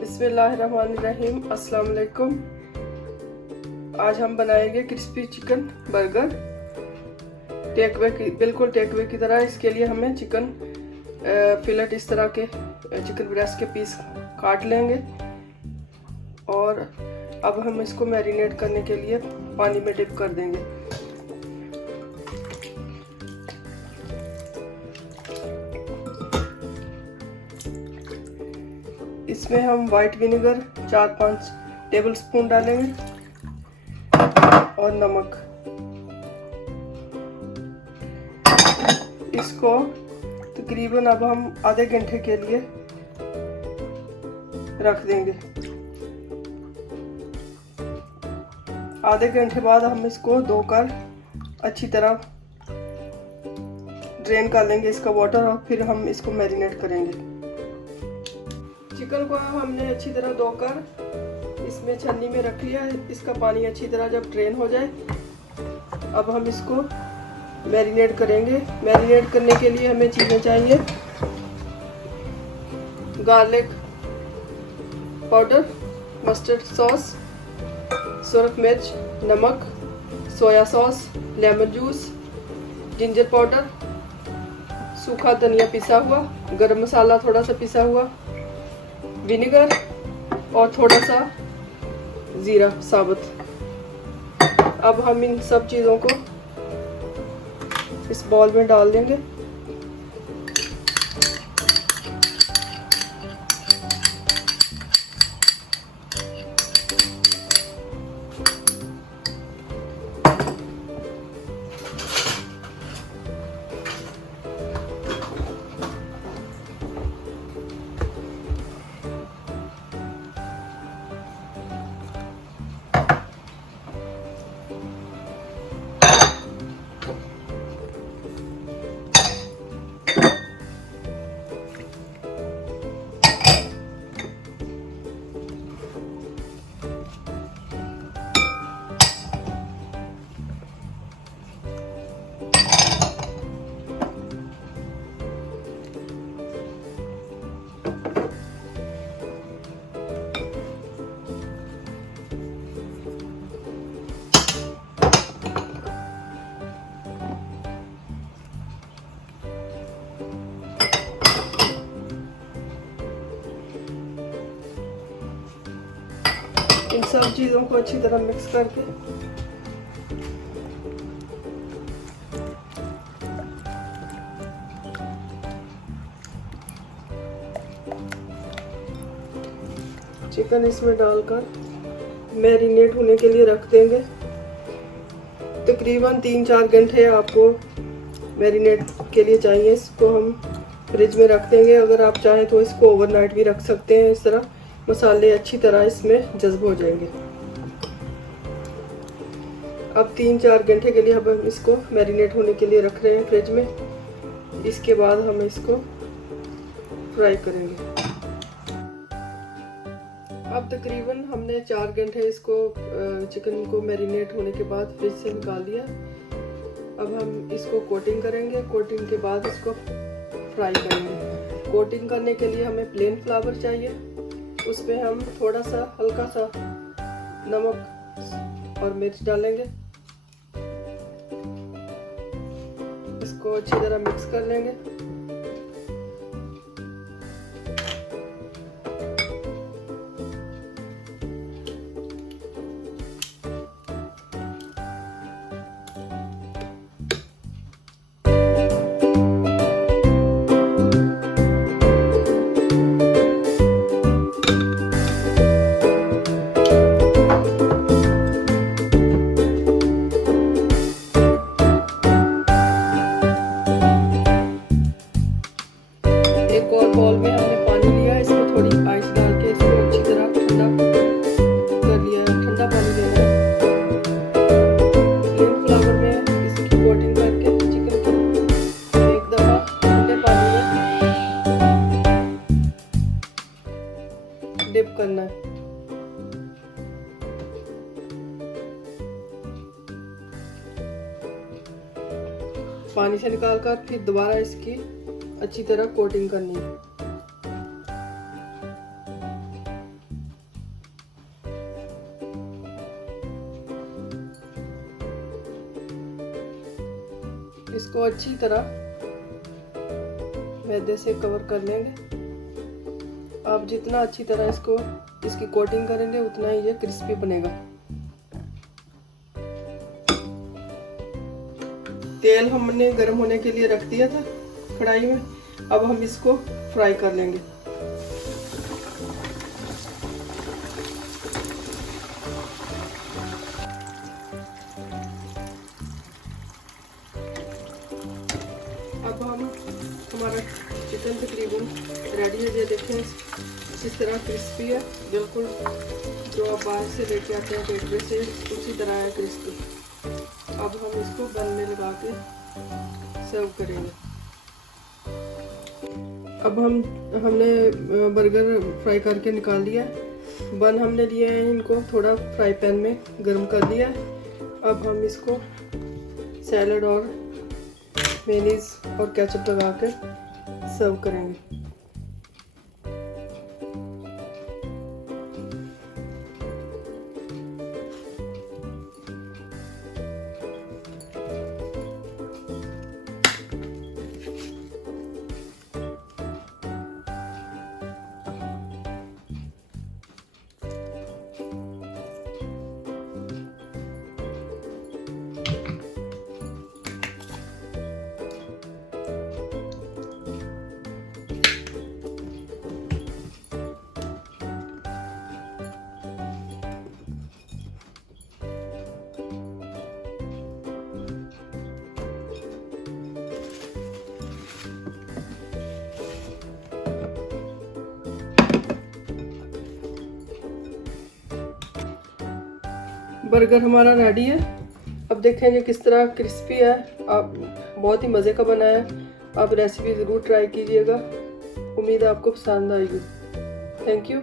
बिस्मिल्लाहिर्रहमानिर्रहीम। अस्सलाम वालेकुम। आज हम बनाएंगे क्रिस्पी चिकन बर्गर टेकवे की, बिल्कुल टेकवे की तरह। इसके लिए हमें चिकन फिलेट इस तरह के चिकन ब्रेस्ट के पीस काट लेंगे और अब हम इसको मैरिनेट करने के लिए पानी में डिप कर देंगे। इसमें हम वाइट विनेगर 4-5 टेबलस्पून डालेंगे और नमक। इसको तकरीबन अब हम आधे घंटे के लिए रख देंगे। आधे घंटे बाद हम इसको धोकर अच्छी तरह ड्रेन कर लेंगे इसका वाटर और फिर हम इसको मैरिनेट करेंगे। चिकन को हमने अच्छी तरह धोकर इसमें छन्नी में रख लिया। इसका पानी अच्छी तरह जब ड्रेन हो जाए अब हम इसको मैरिनेट करेंगे। मैरिनेट करने के लिए हमें चीज़ें चाहिए: गार्लिक पाउडर, मस्टर्ड सॉस, सुरख मिर्च, नमक, soya sauce, lemon juice, ginger powder, सूखा धनिया पिसा हुआ, गरम मसाला थोड़ा सा पिसा हुआ, विनेगर और थोड़ा सा ज़ीरा साबुत। अब हम इन सब चीज़ों को इस बॉल में डाल देंगे। इन सब चीज़ों को अच्छी तरह मिक्स करके चिकन इसमें डालकर मैरिनेट होने के लिए रख देंगे। तकरीबन 3-4 घंटे आपको मैरिनेट के लिए चाहिए। इसको हम फ्रिज में रख देंगे। अगर आप चाहें तो इसको ओवरनाइट भी रख सकते हैं। इस तरह मसाले अच्छी तरह इसमें जज्ब हो जाएंगे। अब 3-4 घंटे के लिए हम इसको मैरिनेट होने के लिए रख रहे हैं फ्रिज में। इसके बाद हम इसको फ्राई करेंगे। अब तकरीबन हमने 4 घंटे इसको चिकन को मैरिनेट होने के बाद फ्रिज से निकाल लिया। अब हम इसको कोटिंग करेंगे। कोटिंग के बाद इसको फ्राई करेंगे। कोटिंग करने के लिए हमें प्लेन फ्लावर चाहिए। उसमें हम थोड़ा सा हल्का सा नमक और मिर्च डालेंगे। इसको अच्छी तरह मिक्स कर लेंगे। बॉल में हमने पानी लिया, इसमें थोड़ी आइस डाल के इसको अच्छी तरह ठंडा कर लिया है। ठंडा पानी लेना है। प्लेन फ्लावर में इसकी कोटिंग करके चिकन की एक दफ़ा ठंडे पानी में डिप करना है। पानी से निकालकर फिर दोबारा इसकी अच्छी तरह कोटिंग करनी है। इसको अच्छी तरह मैदे से कवर कर लेंगे। आप जितना अच्छी तरह इसकी कोटिंग करेंगे उतना ही ये क्रिस्पी बनेगा। तेल हमने गर्म होने के लिए रख दिया था कढ़ाई में। अब हम इसको फ्राई कर लेंगे। अब हमारा चिकन तकरीबन रेडी है। ये देखें इस तरह क्रिस्पी है बिल्कुल, जो आप बाहर से लेके आते हैं बेकरी से उसी तरह है क्रिस्पी। अब हम इसको बन में लगा के सर्व करेंगे। अब हमने बर्गर फ्राई करके निकाल लिया है। बन हमने लिए हैं, इनको थोड़ा फ्राई पैन में गर्म कर लिया है। अब हम इसको सैलड और मेयोनीज और केचप लगा कर सर्व करेंगे। बर्गर हमारा रेडी है। अब देखें ये किस तरह क्रिस्पी है। आप बहुत ही मज़े का बना है। आप रेसिपी ज़रूर ट्राई कीजिएगा। उम्मीद है आपको पसंद आएगी। Thank you.